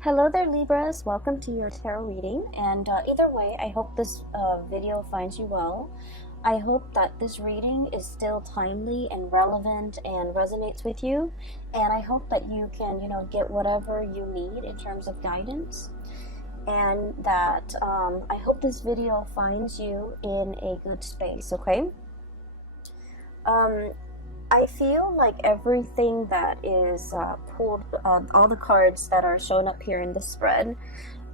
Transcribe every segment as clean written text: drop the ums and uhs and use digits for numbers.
Hello there, Libras. Welcome to your tarot reading. And either way, I hope this video finds you well. I hope that this reading is still timely and relevant and resonates with you. And I hope that you can, get whatever you need in terms of guidance. And that I hope this video finds you in a good space, okay? I feel like everything that is pulled, all the cards that are shown up here in the spread,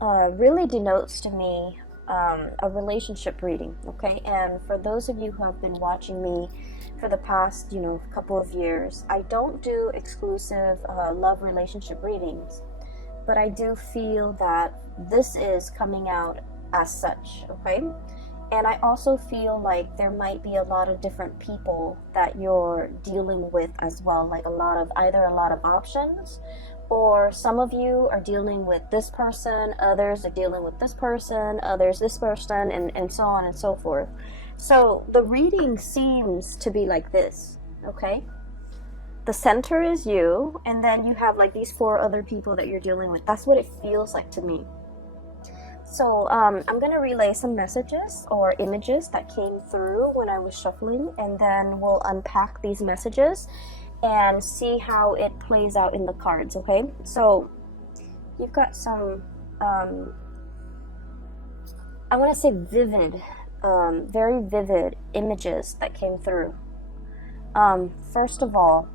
really denotes to me a relationship reading, okay? And for those of you who have been watching me for the past, couple of years, I don't do exclusive love relationship readings, but I do feel that this is coming out as such, okay? And I also feel like there might be a lot of different people that you're dealing with as well, like either a lot of options, or some of you are dealing with this person, others are dealing with this person, others this person, and so on and so forth. So the reading seems to be like this, okay? The center is you, and then you have like these 4 other people that you're dealing with. That's what it feels like to me. So I'm going to relay some messages or images that came through when I was shuffling, and then we'll unpack these messages and see how it plays out in the cards, okay? So you've got some, I want to say vivid, very vivid images that came through. First of all,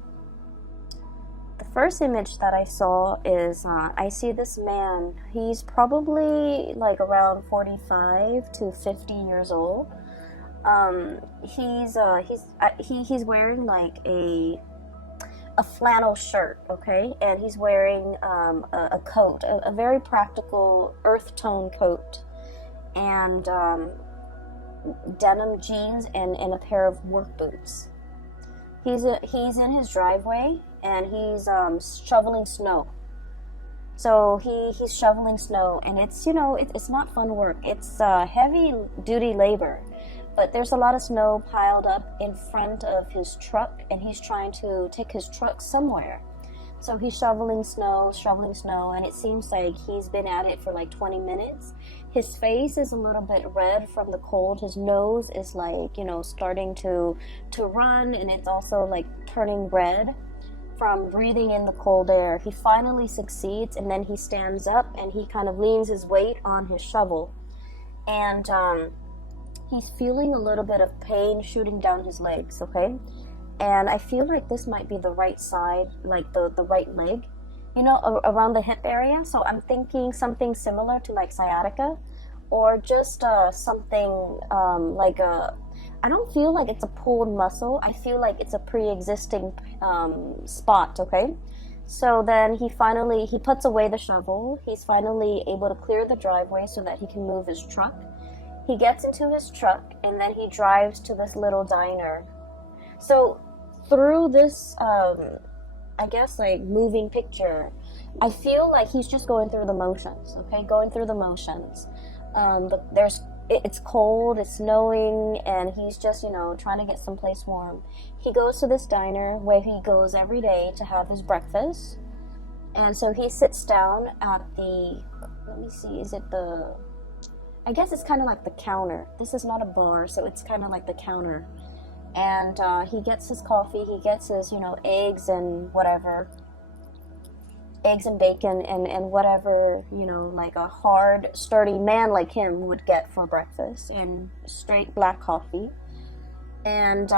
the first image that I saw is, I see this man. He's probably like around 45 to 50 years old. He's wearing like a flannel shirt, okay? And he's wearing a coat, a very practical earth tone coat, and denim jeans and a pair of work boots. He's in his driveway, and he's shoveling snow. So he's shoveling snow, and it's it's not fun work. It's heavy duty labor, but there's a lot of snow piled up in front of his truck, and he's trying to take his truck somewhere. So he's shoveling snow, and it seems like he's been at it for like 20 minutes. His face is a little bit red from the cold. His nose is like, starting to run, and it's also like turning red from breathing in the cold air. He finally succeeds, and then he stands up and he kind of leans his weight on his shovel, and he's feeling a little bit of pain shooting down his legs, okay? And I feel like this might be the right side, like the right leg, around the hip area. So I'm thinking something similar to like sciatica, or just something like I don't feel like it's a pulled muscle. I feel like it's a pre-existing spot, okay? So then he puts away the shovel. He's finally able to clear the driveway so that he can move his truck. He gets into his truck, and then he drives to this little diner. So through this, I guess, like moving picture, I feel like he's just going through the motions, okay? Going through the motions. It's cold, it's snowing, and he's just, trying to get someplace warm. He goes to this diner where he goes every day to have his breakfast. And so he sits down at I guess it's kind of like the counter. This is not a bar, so it's kind of like the counter. And he gets his coffee, he gets his, eggs and whatever. Eggs and bacon and whatever, like a hard, sturdy man like him would get for breakfast, and straight black coffee. And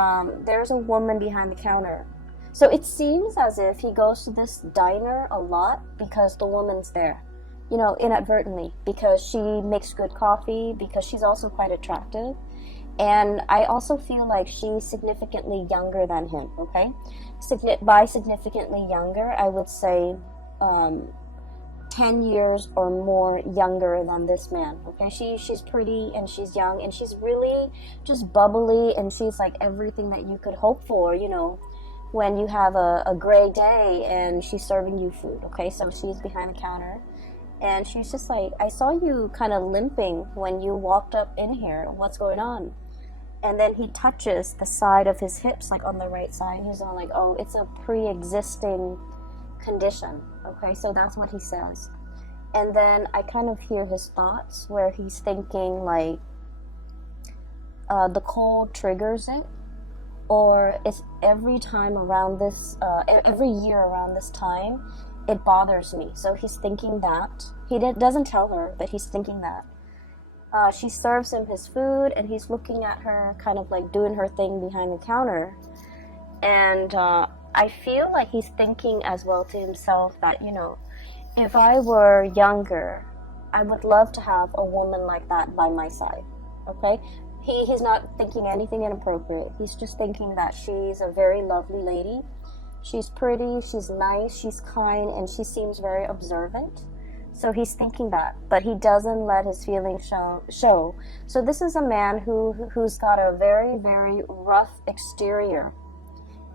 there's a woman behind the counter. So it seems as if he goes to this diner a lot because the woman's there, inadvertently, because she makes good coffee, because she's also quite attractive. And I also feel like she's significantly younger than him, okay? By significantly younger, I would say 10 years or more younger than this man, okay? She's pretty, and she's young, and she's really just bubbly, and she's like everything that you could hope for, when you have a gray day and she's serving you food, okay? So she's behind the counter, and she's just like, I saw you kind of limping when you walked up in here. What's going on? And then he touches the side of his hips, like on the right side. He's all like, oh, it's a pre-existing condition. Okay, so that's what he says. And then I kind of hear his thoughts where he's thinking like the cold triggers it, or it's every time around this, every year around this time, it bothers me. So he's thinking that. He doesn't tell her, but he's thinking that. She serves him his food, and he's looking at her, kind of like doing her thing behind the counter. And I feel like he's thinking as well to himself that, you know, if I were younger, I would love to have a woman like that by my side. Okay? He's not thinking anything inappropriate. He's just thinking that she's a very lovely lady. She's pretty, she's nice, she's kind, and she seems very observant. So he's thinking that, but he doesn't let his feelings show. So this is a man who's got a very, very rough exterior.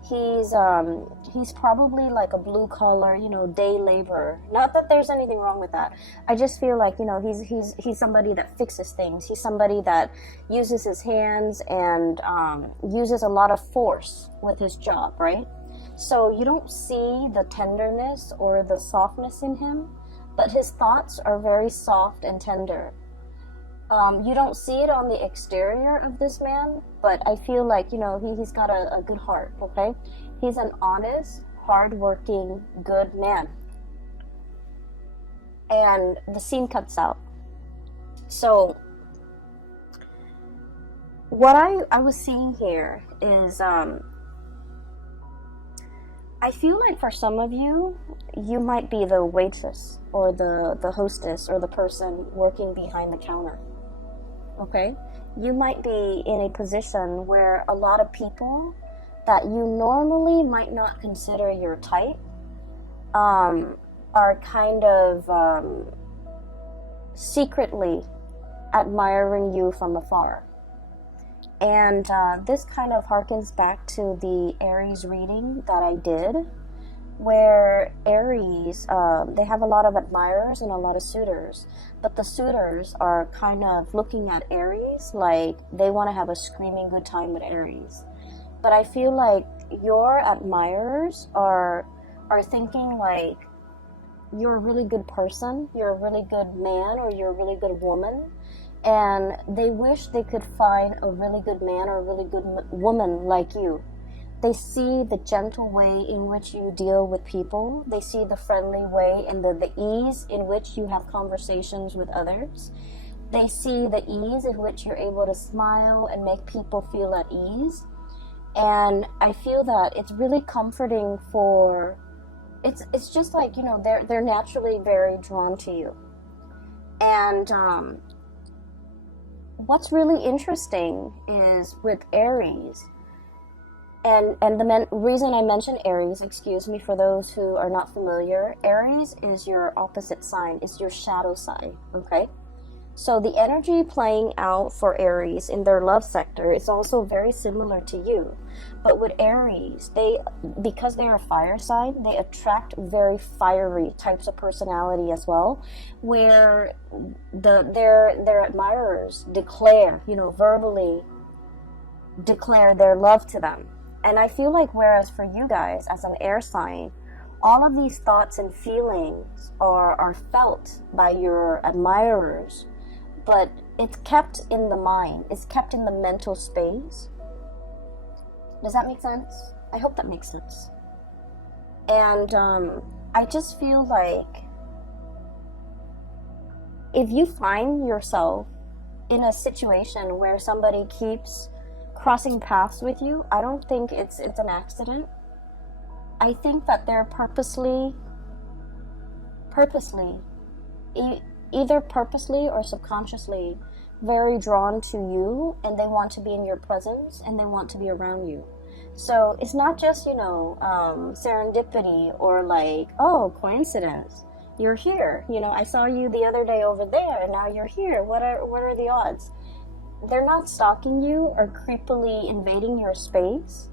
He's probably like a blue collar, you know, day laborer. Not that there's anything wrong with that. I just feel like, you know, he's somebody that fixes things. He's somebody that uses his hands and uses a lot of force with his job, right? So you don't see the tenderness or the softness in him, but his thoughts are very soft and tender. You don't see it on the exterior of this man, but I feel like, you know, he's got a good heart, okay? He's an honest, hardworking, good man. And the scene cuts out. So, what I was seeing here is, I feel like for some of you, you might be the waitress or the hostess or the person working behind the counter. Okay? You might be in a position where a lot of people that you normally might not consider your type are kind of secretly admiring you from afar. And this kind of harkens back to the Aries reading that I did, where Aries, they have a lot of admirers and a lot of suitors, but the suitors are kind of looking at Aries like they want to have a screaming good time with Aries. But I feel like your admirers are thinking like you're a really good person, you're a really good man, or you're a really good woman, and they wish they could find a really good man or a really good woman like you. They see the gentle way in which you deal with people. They see the friendly way and the ease in which you have conversations with others. They see the ease in which you're able to smile and make people feel at ease. And I feel that it's really comforting for, it's just like, you know, they're naturally very drawn to you. And what's really interesting is with Aries, and the reason I mention Aries, excuse me for those who are not familiar, Aries is your opposite sign, it's your shadow sign, okay? So the energy playing out for Aries in their love sector is also very similar to you. But with Aries, because they're a fire sign, they attract very fiery types of personality as well, where their admirers declare, you know, verbally declare their love to them. And I feel like whereas for you guys as an air sign, all of these thoughts and feelings are felt by your admirers, but it's kept in the mind, it's kept in the mental space. Does that make sense? I hope that makes sense. And I just feel like if you find yourself in a situation where somebody keeps crossing paths with you, I don't think it's an accident. I think that they're purposely, either purposely or subconsciously, very drawn to you, and they want to be in your presence and they want to be around you. So it's not just, you know, serendipity or like, oh, coincidence. You're here. You know, I saw you the other day over there and now you're here. What are the odds? They're not stalking you or creepily invading your space.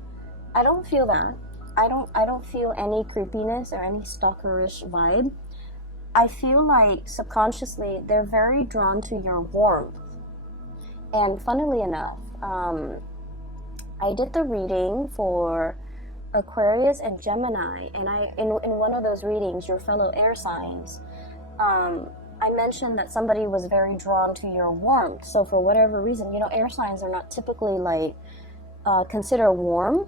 I don't feel that. I don't feel any creepiness or any stalkerish vibe. I feel like subconsciously they're very drawn to your warmth. And funnily enough, I did the reading for Aquarius and Gemini, and in one of those readings, your fellow air signs, I mentioned that somebody was very drawn to your warmth. So for whatever reason, you know, air signs are not typically like considered warm.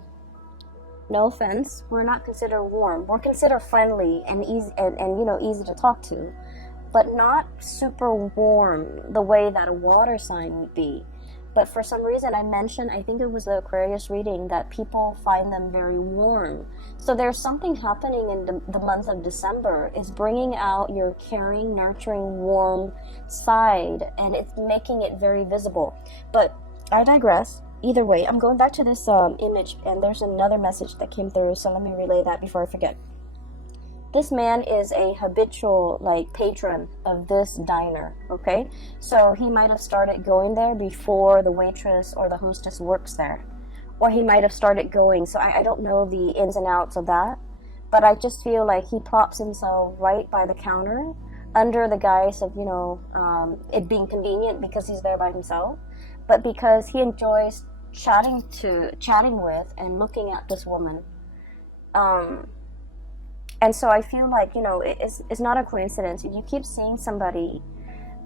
No offense, we're not considered warm. We're considered friendly and easy, and you know, easy to talk to, but not super warm the way that a water sign would be. But for some reason, I mentioned, I think it was the Aquarius reading, that people find them very warm. So there's something happening in the month of December. It's bringing out your caring, nurturing, warm side, and it's making it very visible. But I digress. Either way, I'm going back to this image, and there's another message that came through, so let me relay that before I forget. This man is a habitual, like, patron of this diner, okay? So he might have started going there before the waitress or the hostess works there. Or he might have started going, so I don't know the ins and outs of that. But I just feel like he plops himself right by the counter under the guise of, you know, it being convenient because he's there by himself. But because he enjoys chatting with and looking at this woman. And so I feel like, you know, it's not a coincidence. If you keep seeing somebody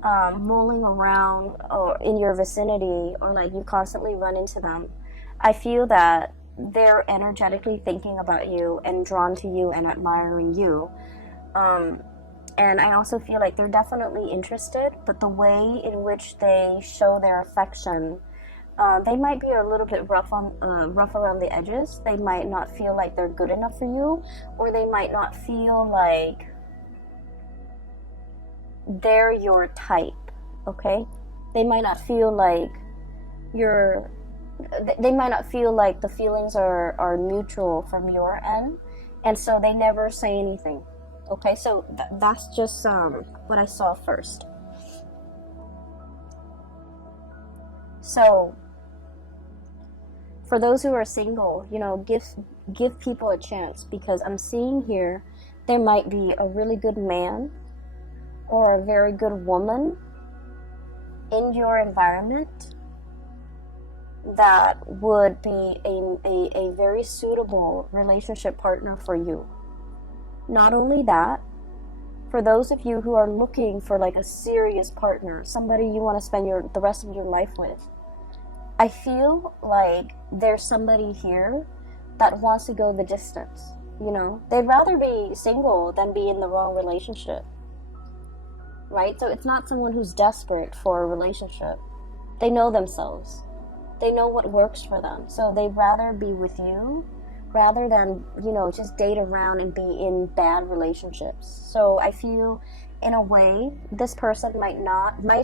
mulling around or in your vicinity, or like you constantly run into them, I feel that they're energetically thinking about you and drawn to you and admiring you. And I also feel like they're definitely interested, but the way in which they show their affection, they might be a little bit rough around the edges. They might not feel like they're good enough for you, or they might not feel like they're your type, okay? They might not feel like they might not feel like the feelings are mutual from your end, and so they never say anything, okay? So that's just what I saw first. So for those who are single, you know, give people a chance, because I'm seeing here there might be a really good man or a very good woman in your environment that would be a very suitable relationship partner for you. Not only that, for those of you who are looking for like a serious partner, somebody you want to spend the rest of your life with, I feel like there's somebody here that wants to go the distance, you know? They'd rather be single than be in the wrong relationship, right? So it's not someone who's desperate for a relationship. They know themselves. They know what works for them. So they'd rather be with you rather than, you know, just date around and be in bad relationships. So I feel, in a way, this person might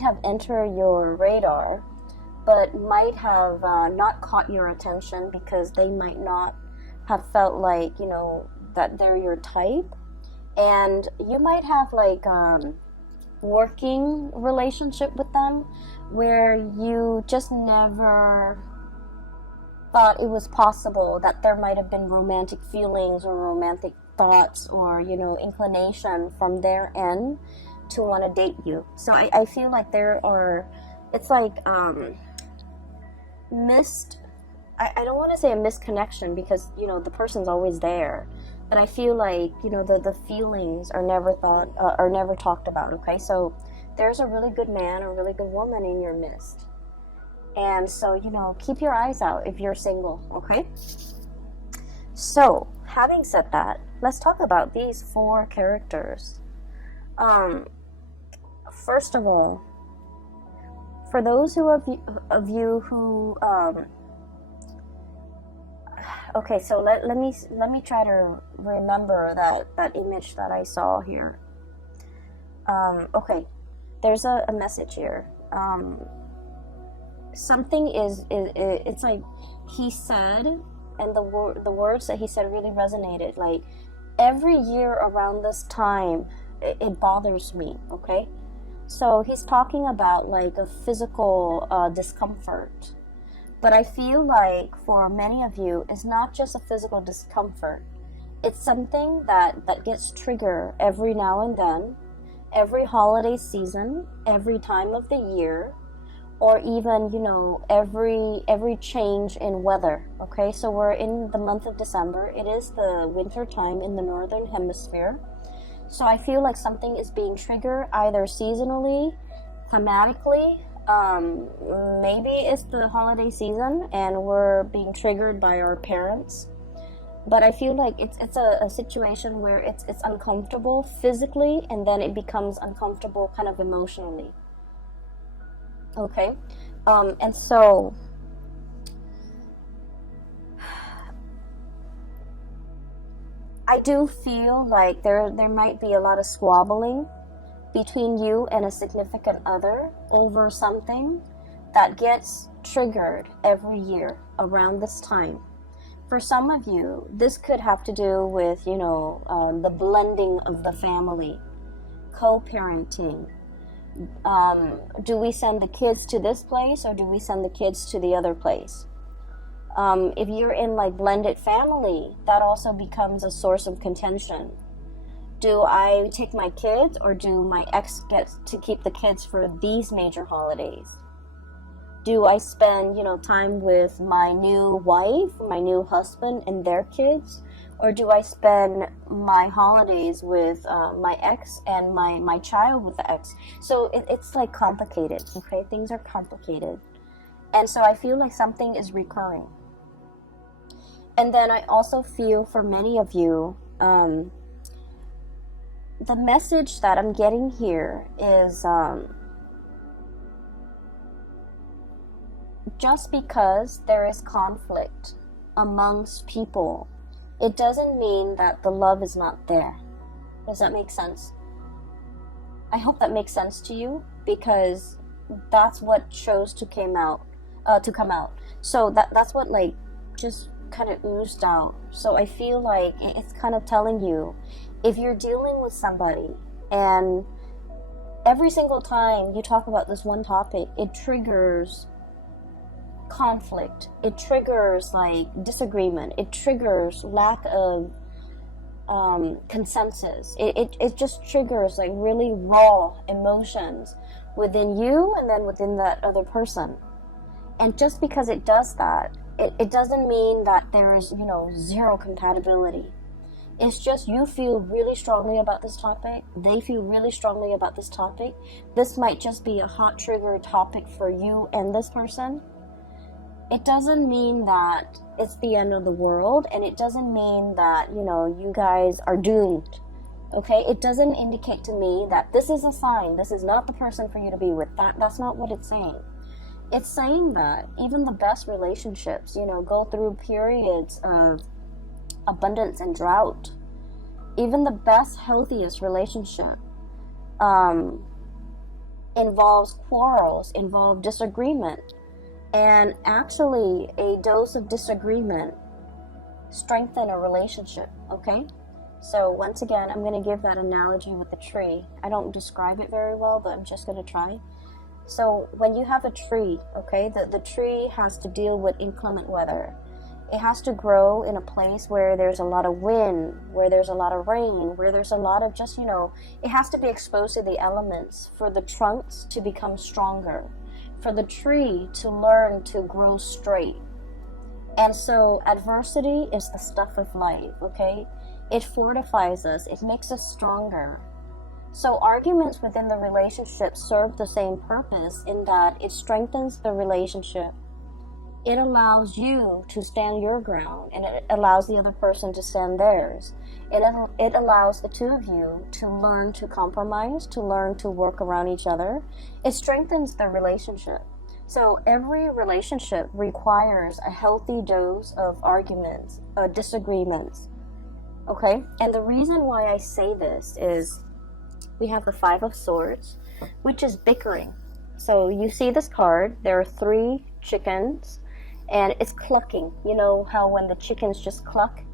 have entered your radar, but might have not caught your attention because they might not have felt like, you know, that they're your type. And you might have like working relationship with them where you just never thought it was possible that there might have been romantic feelings or romantic thoughts or, you know, inclination from their end to want to date you. So I feel like it's like I don't want to say a misconnection because, you know, the person's always there, but I feel like, you know, the feelings are never talked about, okay? So there's a really good man or a really good woman in your midst. And so, you know, keep your eyes out if you're single, okay? So, having said that, let's talk about these 4 characters. First of all, for those of you who okay, so let me try to remember that image that I saw here. Okay, there's a message here. Something it's like he said, and the words that he said really resonated. Like, every year around this time, it bothers me, okay? So he's talking about like a physical discomfort. But I feel like for many of you, it's not just a physical discomfort. It's something that gets triggered every now and then, every holiday season, every time of the year, or even, you know, every change in weather, okay? So we're in the month of December. It is the winter time in the northern hemisphere. So I feel like something is being triggered either seasonally, thematically. Maybe it's the holiday season and we're being triggered by our parents. But I feel like it's a situation where it's uncomfortable physically, and then it becomes uncomfortable kind of emotionally. Okay? And so I do feel like there might be a lot of squabbling between you and a significant other over something that gets triggered every year around this time. For some of you, this could have to do with, the blending of the family, co-parenting. Do we send the kids to this place or do we send the kids to the other place? If you're in like blended family, that also becomes a source of contention. Do I take my kids or do my ex get to keep the kids for these major holidays? Do I spend, time with my new wife, my new husband and their kids? Or do I spend my holidays with my ex and my child with the ex? So it's like complicated, okay? Things are complicated. And so I feel like something is recurring. And then I also feel for many of you, the message that I'm getting here is just because there is conflict amongst people, it doesn't mean that the love is not there. Does that make sense? I hope that makes sense to you, because that's what chose to come out. So that's what like just kind of oozed out. So I feel like it's kind of telling you, if you're dealing with somebody and every single time you talk about this one topic, it triggers conflict, it triggers like disagreement, it triggers lack of consensus, it just triggers like really raw emotions within you and then within that other person. And just because it does that, it doesn't mean that there is zero compatibility. It's just you feel really strongly about this topic, they feel really strongly about this topic. This might just be a hot trigger topic for you and this person. It doesn't mean that it's the end of the world, and it doesn't mean that, you guys are doomed. Okay? It doesn't indicate to me that this is a sign, this is not the person for you to be with. That's not what it's saying. It's saying that even the best relationships, go through periods of abundance and drought. Even the best, healthiest relationship involves quarrels, involves disagreement. And actually, a dose of disagreement strengthens a relationship, okay? So once again, I'm going to give that analogy with the tree. I don't describe it very well, but I'm just going to try. So when you have a tree, okay, the tree has to deal with inclement weather. It has to grow in a place where there's a lot of wind, where there's a lot of rain, where there's a lot of just, it has to be exposed to the elements for the trunks to become stronger, for the tree to learn to grow straight. And so adversity is the stuff of life, okay? It fortifies us, it makes us stronger. So arguments within the relationship serve the same purpose in that it strengthens the relationship. It allows you to stand your ground, and it allows the other person to stand theirs. It allows the two of you to learn to compromise, to learn to work around each other. It strengthens the relationship. So every relationship requires a healthy dose of arguments, disagreements. Okay? And the reason why I say this is we have the Five of Swords, which is bickering. So you see this card, there are 3 chickens, and it's clucking. You know how when the chickens just cluck?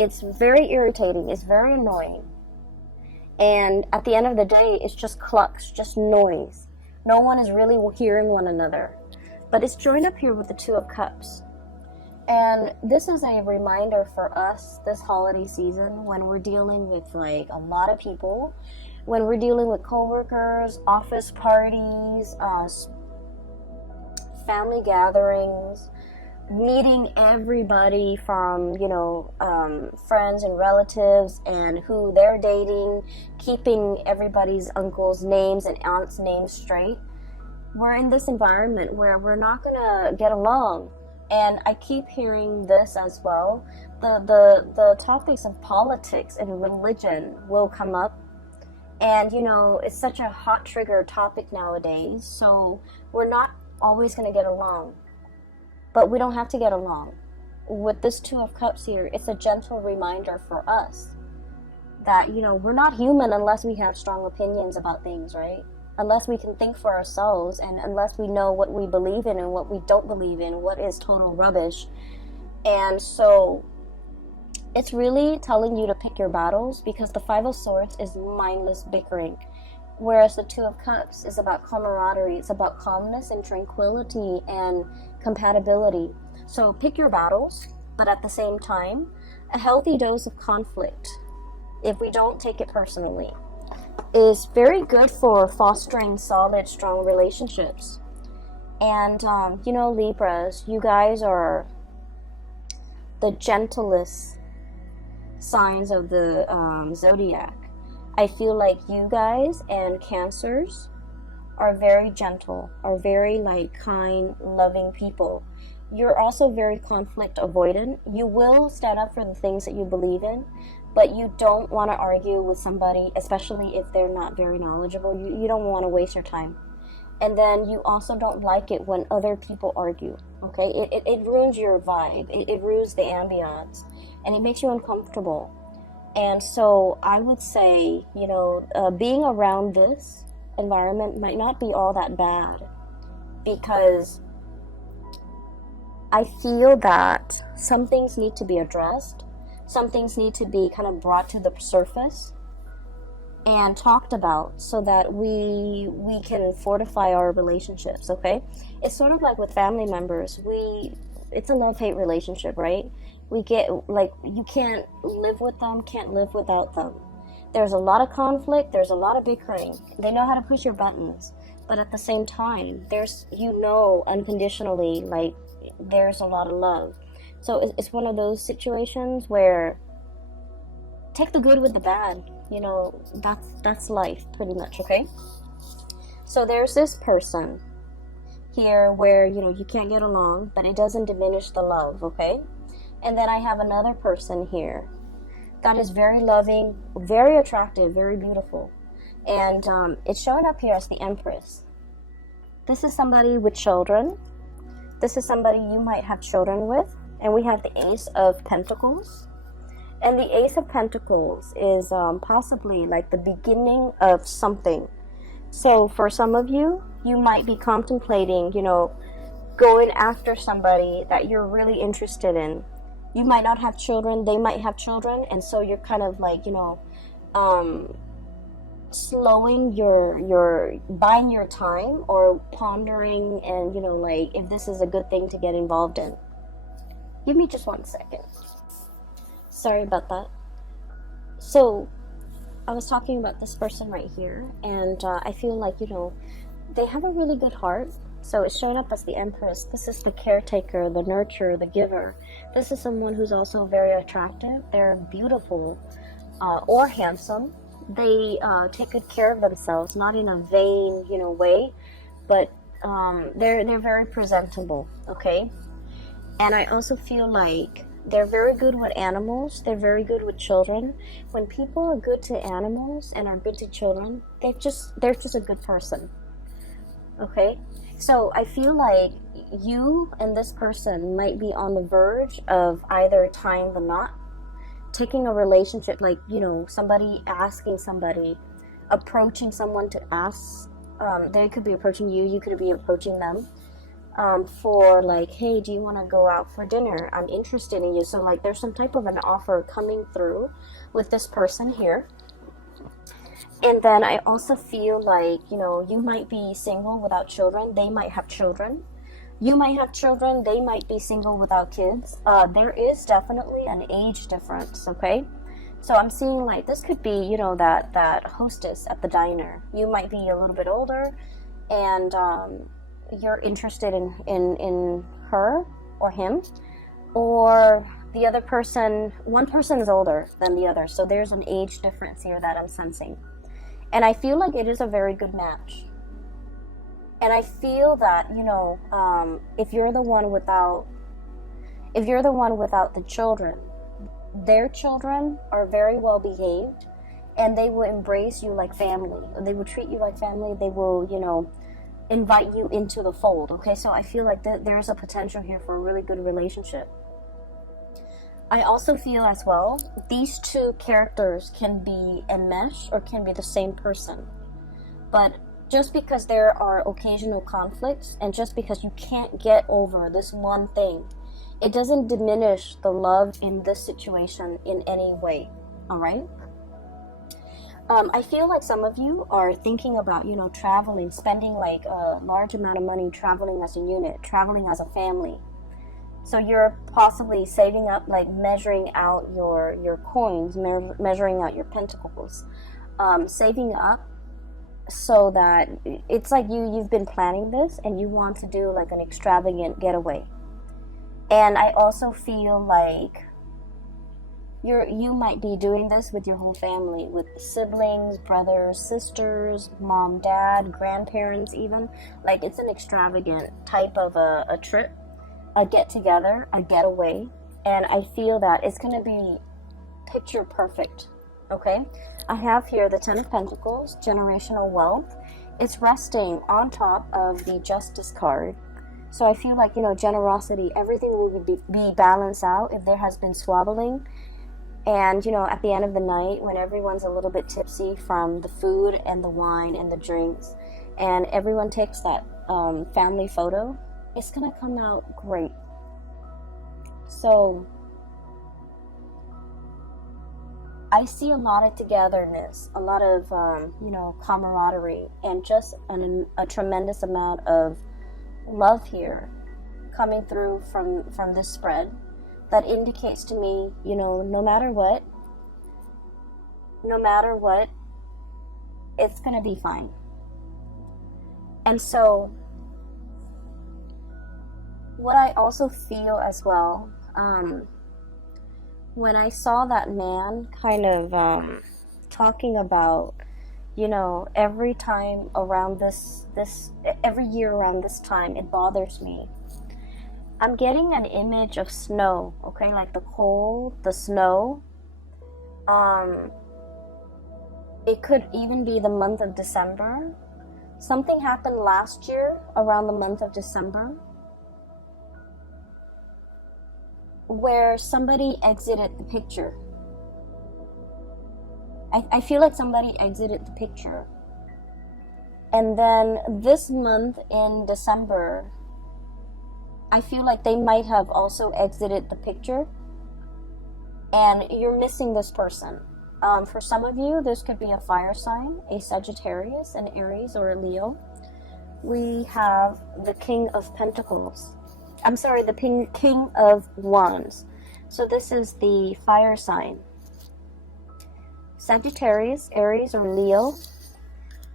It's very irritating, it's very annoying. And at the end of the day, it's just clucks, just noise. No one is really hearing one another. But it's joined up here with the Two of Cups. And this is a reminder for us this holiday season when we're dealing with like a lot of people, when we're dealing with coworkers, office parties, family gatherings, meeting everybody from, you know, friends and relatives and who they're dating, keeping everybody's uncles' names and aunts' names straight. We're in this environment where we're not gonna get along. And I keep hearing this as well. The topics of politics and religion will come up. And, you know, it's such a hot trigger topic nowadays. So we're not always gonna get along. But we don't have to get along. With this Two of Cups here, it's a gentle reminder for us that, you know, we're not human unless we have strong opinions about things, right? Unless we can think for ourselves, and unless we know what we believe in and what we don't believe in, what is total rubbish. And so it's really telling you to pick your battles, because the Five of Swords is mindless bickering. Whereas the Two of Cups is about camaraderie. It's about calmness and tranquility and compatibility. So pick your battles, but at the same time, a healthy dose of conflict, if we don't take it personally, is very good for fostering solid, strong relationships. And, you know, Libras, you guys are the gentlest signs of the zodiac. I feel like you guys and Cancers are very gentle, are very like kind, loving people. You're also very conflict avoidant. You will stand up for the things that you believe in, but you don't want to argue with somebody, especially if they're not very knowledgeable. You don't want to waste your time. And then you also don't like it when other people argue, okay? It ruins your vibe. It ruins the ambiance, and it makes you uncomfortable. And so I would say, you know, being around this environment might not be all that bad, because I feel that some things need to be addressed. Some things need to be kind of brought to the surface and talked about, so that we can fortify our relationships, okay? It's sort of like with family members. It's a love-hate relationship, right? We get, like, you can't live with them, can't live without them. There's a lot of conflict, there's a lot of bickering. They know how to push your buttons, but at the same time, there's, you know, unconditionally, like, there's a lot of love. So it's one of those situations where take the good with the bad. You know, that's life, pretty much, okay? So there's this person here where, you know, you can't get along, but it doesn't diminish the love, okay? And then I have another person here that is very loving, very attractive, very beautiful. And it's showing up here as the Empress. This is somebody with children. This is somebody you might have children with. And we have the Ace of Pentacles. And the Ace of Pentacles is possibly like the beginning of something. So for some of you, you might be contemplating, you know, going after somebody that you're really interested in. You might not have children, they might have children, and so you're kind of like, you know, slowing buying your time, or pondering, and, you know, like, if this is a good thing to get involved in. Give me just 1 second. Sorry about that. So I was talking about this person right here, and I feel like, you know, they have a really good heart. So it's showing up as the Empress. This is the caretaker, the nurturer, the giver. This is someone who's also very attractive. They're beautiful or handsome. They take good care of themselves, not in a vain, you know, way, but they're very presentable, okay? And I also feel like they're very good with animals. They're very good with children. When people are good to animals and are good to children, they're just a good person, okay? So I feel like you and this person might be on the verge of either tying the knot, taking a relationship, like, you know, somebody asking somebody, approaching someone to ask. They could be approaching you, you could be approaching them for like, hey, do you want to go out for dinner? I'm interested in you. So like there's some type of an offer coming through with this person here. And then I also feel like, you know, you might be single without children. They might have children. You might have children. They might be single without kids. There is definitely an age difference, okay? So I'm seeing like this could be, you know, that hostess at the diner. You might be a little bit older, and you're interested in her, or him, or the other person, one person is older than the other, so there's an age difference here that I'm sensing. And I feel like it is a very good match. And I feel that, you know, if you're the one without the children, their children are very well behaved, and they will embrace you like family. They will treat you like family. They will, you know, invite you into the fold. Okay, so I feel like there's a potential here for a really good relationship. I also feel as well, these two characters can be enmeshed or can be the same person. But just because there are occasional conflicts, and just because you can't get over this one thing, it doesn't diminish the love in this situation in any way. All right? I feel like some of you are thinking about, you know, traveling, spending like a large amount of money traveling as a unit, traveling as a family. So you're possibly saving up, like measuring out your coins, measuring out your pentacles, saving up so that it's like you've been planning this and you want to do like an extravagant getaway. And I also feel like you might be doing this with your whole family, with siblings, brothers, sisters, mom, dad, grandparents even. Like it's an extravagant type of a trip, a get-together, a getaway. And I feel that it's going to be picture perfect, okay? I have here the Ten of Pentacles, generational wealth. It's resting on top of the Justice card. So I feel like, you know, generosity, everything will be balanced out if there has been squabbling. And, you know, at the end of the night, when everyone's a little bit tipsy from the food and the wine and the drinks, and everyone takes that family photo, it's going to come out great. So I see a lot of togetherness, a lot of, you know, camaraderie, and just a tremendous amount of love here coming through from this spread. That indicates to me, you know, no matter what, it's going to be fine. And so, what I also feel as well, when I saw that man kind of talking about, you know, every time around every year around this time, it bothers me. I'm getting an image of snow, okay, like the cold, the snow. It could even be the month of December. Something happened last year around the month of December where somebody exited the picture. I feel like somebody exited the picture. And then this month in December, I feel like they might have also exited the picture, and you're missing this person. For some of you, this could be a fire sign, a Sagittarius, an Aries, or a Leo. We have the King of Pentacles. I'm sorry, the King of Wands. So this is the fire sign. Sagittarius, Aries, or Leo,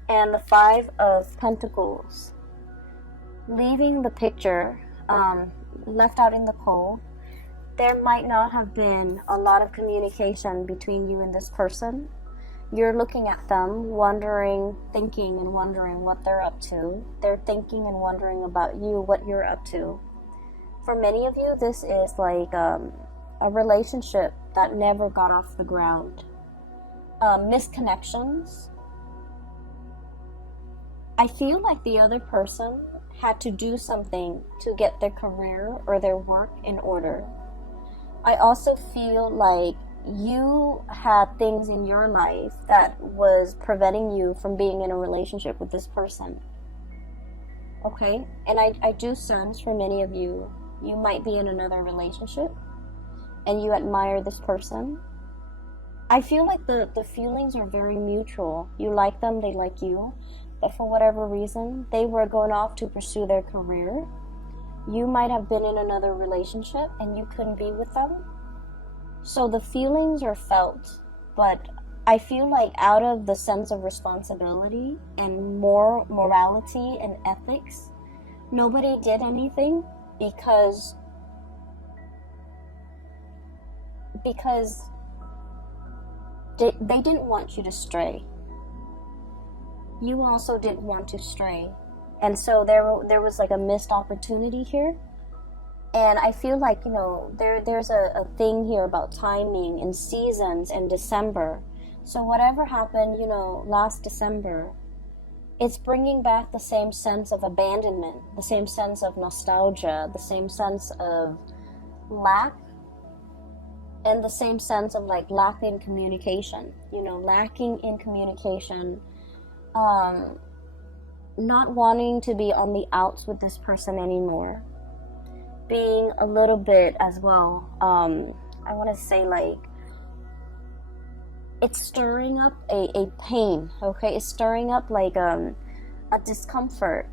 and the Five of Pentacles. Leaving the picture, left out in the cold, there might not have been a lot of communication between you and this person. You're looking at them, thinking and wondering what they're up to. They're thinking and wondering about you, what you're up to. For many of you, this is like a relationship that never got off the ground. Misconnections. I feel like the other person had to do something to get their career or their work in order. I also feel like you had things in your life that was preventing you from being in a relationship with this person. Okay? And I do sense for many of you, you might be in another relationship and you admire this person. I feel like the feelings are very mutual. You like them, they like you. But for whatever reason, they were going off to pursue their career. You might have been in another relationship and you couldn't be with them. So the feelings are felt, but I feel like out of the sense of responsibility and morality and ethics, nobody did anything because because they didn't want you to stray. You also didn't want to stray. And so there was like a missed opportunity here. And I feel like, you know, there's a thing here about timing and seasons and December. So whatever happened, you know, last December, it's bringing back the same sense of abandonment, the same sense of nostalgia, the same sense of lack, and the same sense of like lacking communication, you know, lacking in communication, not wanting to be on the outs with this person anymore, being a little bit as well, I want to say like, it's stirring up a pain, okay? It's stirring up like a discomfort